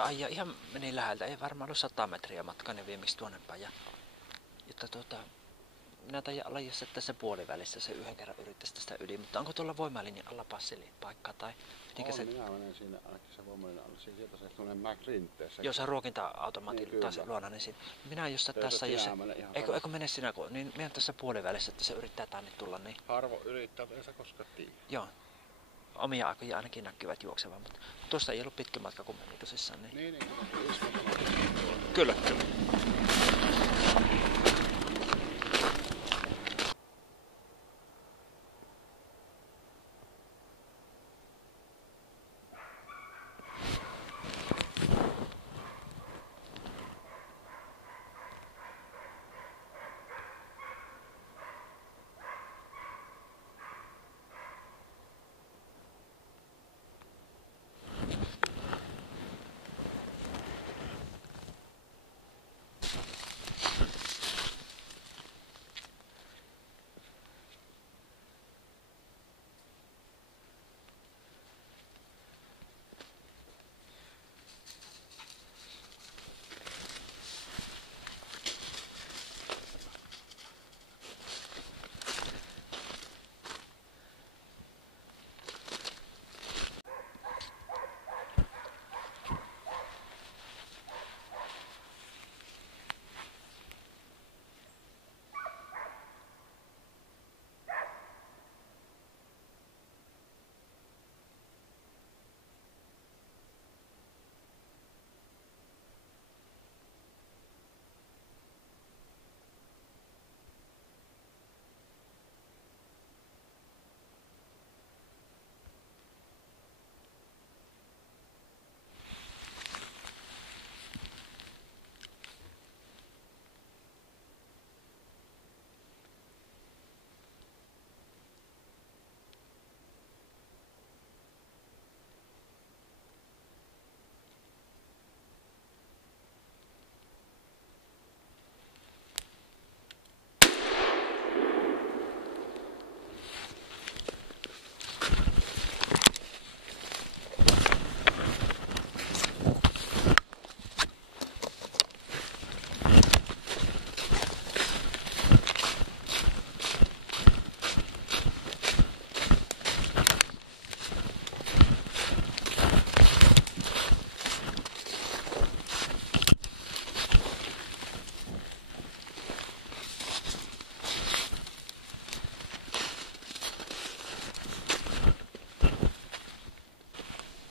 se ajaa ihan meni läheltä, ei varmaan ollut 100 metriä matkaa, niin viimeksi tuonnepaan. Jotta minä taidan olla jos tässä puolivälissä se yhden kerran yrittäisi tästä yli, mutta onko tuolla voimalinjan alla passilipaikka tai mitenkä se? Minä menen siinä ainakin se voimalinjan alla, sieltä se tuonne mäkrinteessä. Joo, se ruokinta-automaatilla niin, taas luona, niin siinä. Minä jos tässä jos eikö mene sinä, niin minä tässä puolivälissä, että se yrittää tänne tulla, niin. Harvo yrittää, ei se koskaan tiedä. Joo. Omia aikoja ainakin näkyvät juoksevan, mutta tuosta ei ollut pitkä matka kun meni tosissaan. Niin. Kyllä.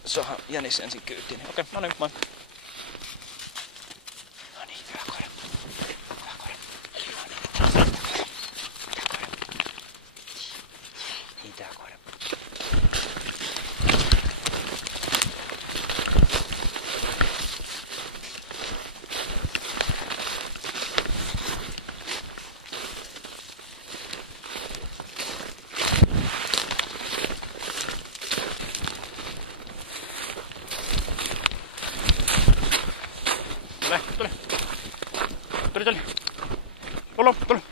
Saadaan jänis ensin kyytiin. Okei, no niin, moi. No niin, hyvä koira. Hyvä koira. Niin, tää koira.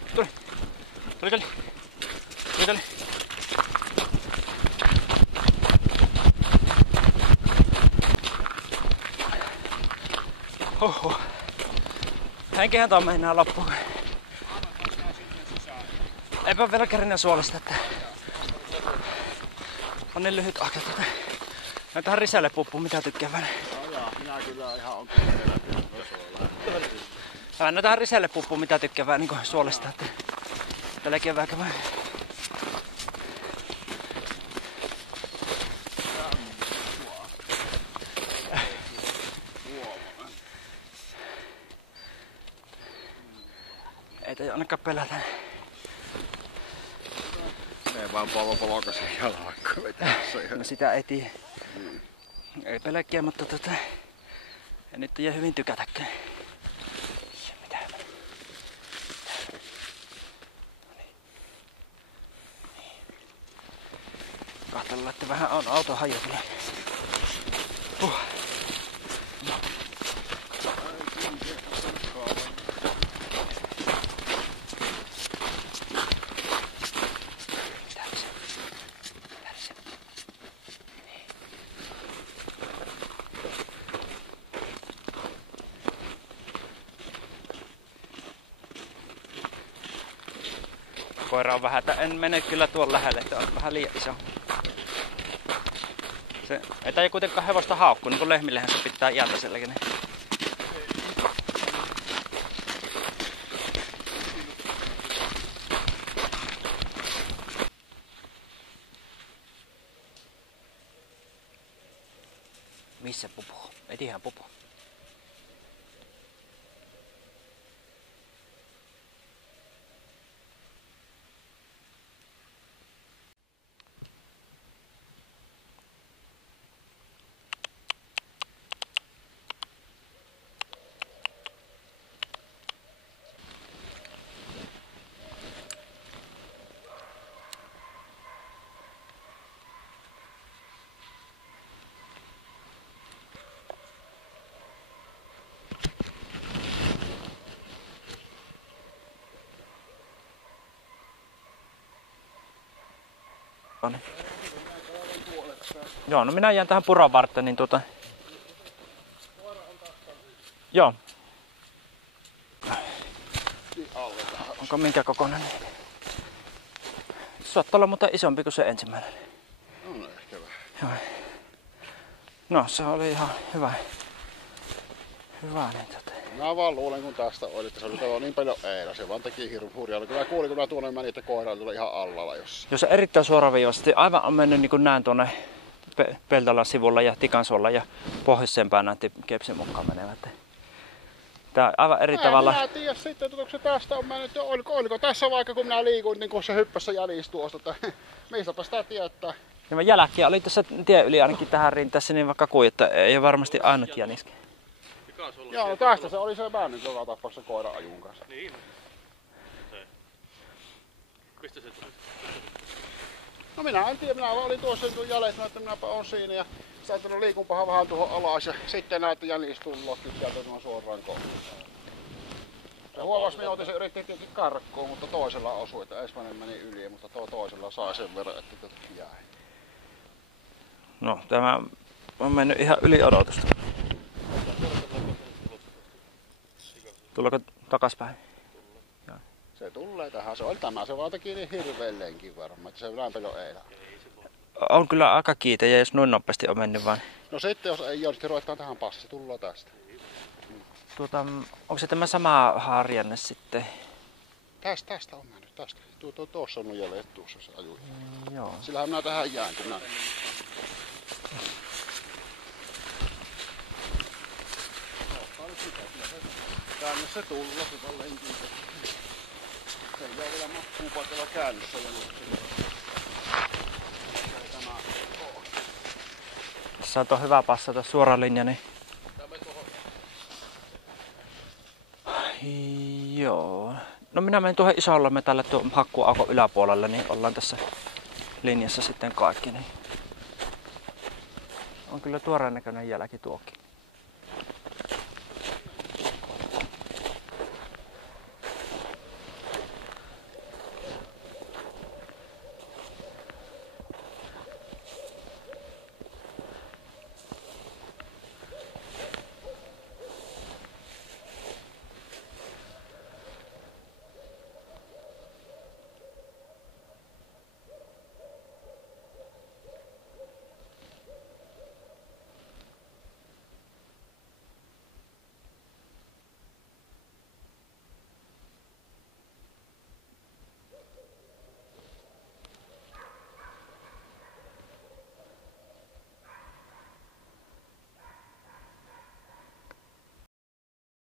Tuli. Oho. Henkehän tää meinaa loppuun. Eipä vielä kerinnyt suolesta, että on niin lyhyt ahke. Mä tähän riselle puppuun, mitä tykkäävän. Minä kyllä ihan on Mä tähän riselle puppuun, mitä tykkäävän niin suolesta. Tällä kevääkä vai? Ei ainakaan pelätä. Ei vaan polkasen jalakko vetässä. No sitä ei tiedä. Ei pelkkiä, mutta ja nyt ei hyvin tykätäkään. Mitä? Katsellaan, että vähän on auto hajotunut. koira on vähän, että en mene kyllä tuon lähelle, että on vähän liian iso. Se ei kuitenkaan hevosta haukku, niin kuin lehmillehän se pitää jäätä selläkin. Missä pupu? Etihän pupu. Noniin. Joo, no minä jään tähän puron varteen, niin Joo. Onko minkä kokoinen? Saattaa olla muuten isompi kuin se ensimmäinen. No ehkä vähän. Joo. No se oli ihan hyvä. Hyvä niin Mä vaan luulen kun tästä oli, että se oli niin paljon eilä. Se vaan teki hirveän hurjaa. Kyllä kuulin kun mä tuonne meni, että koira oli ihan allalla jossain. Jos se erittäin suoraviivaisesti aivan on mennyt niin kuin näin tuonne Peltolan sivulla ja Tikansuolla ja pohjoiseen päin näytti kepsin mukaan menevät. Tää aivan eri tavalla. Minä tiedä sitten, että se tästä on mennyt. Oliko tässä vaikka kun minä liikuin, niin kun se hyppäsi jäljistä tuosta. Mistäpä sitä tietää. Ja jälkiä oli tässä tien yli ainakin tähän rinteessä niin vaikka kuin, että ei ole varmasti ainut jäniski. Joo, no tästä se oli se mennyt joka tapauksessa koira ajun kanssa. Niin. Mistä se tuli? No minä en tiedä, minä olin tuossa jäljestä, että minäpä on siinä ja saattanut liikunpahan vähän tuohon alas ja sitten näitä jänis tullut sieltä suoraan kohtaan. Se huomasi minua, että se yritti tietenkin karkkuun, mutta toisella osui, että ensimmäinen meni yli, mutta toisella sai sen verran, että jäi. No, tämä on mennyt ihan yli odotusta. Tuleeko takaspäin? Se tulee tähän, se oli tämä, se vaan teki niin hirveän lenkin varmaan, että se näin paljon ei. On kyllä aika kiite, jos noin nopeasti on mennyt vaan. No sitten jos ei ole, sitten ruvetaan tähän passi, se tulee tästä. Onko se tämä sama harjanne sitten? Tästä on mennyt, tästä. Tuossa on jäljet tuossa se ajui. Joo. Sillähän minä tähän jään, kun näin. Tänne se tulla, se on lenkin. Se ei ole vielä makkuupaikalla käynnissä. Tässä on hyvä passata suora linja, niin... Joo. No minä menen tuohon isolle tälle tuon hakkuaukon yläpuolelle, niin ollaan tässä linjassa sitten kaikki. Niin... On kyllä tuoreen näköinen jälki tuokin.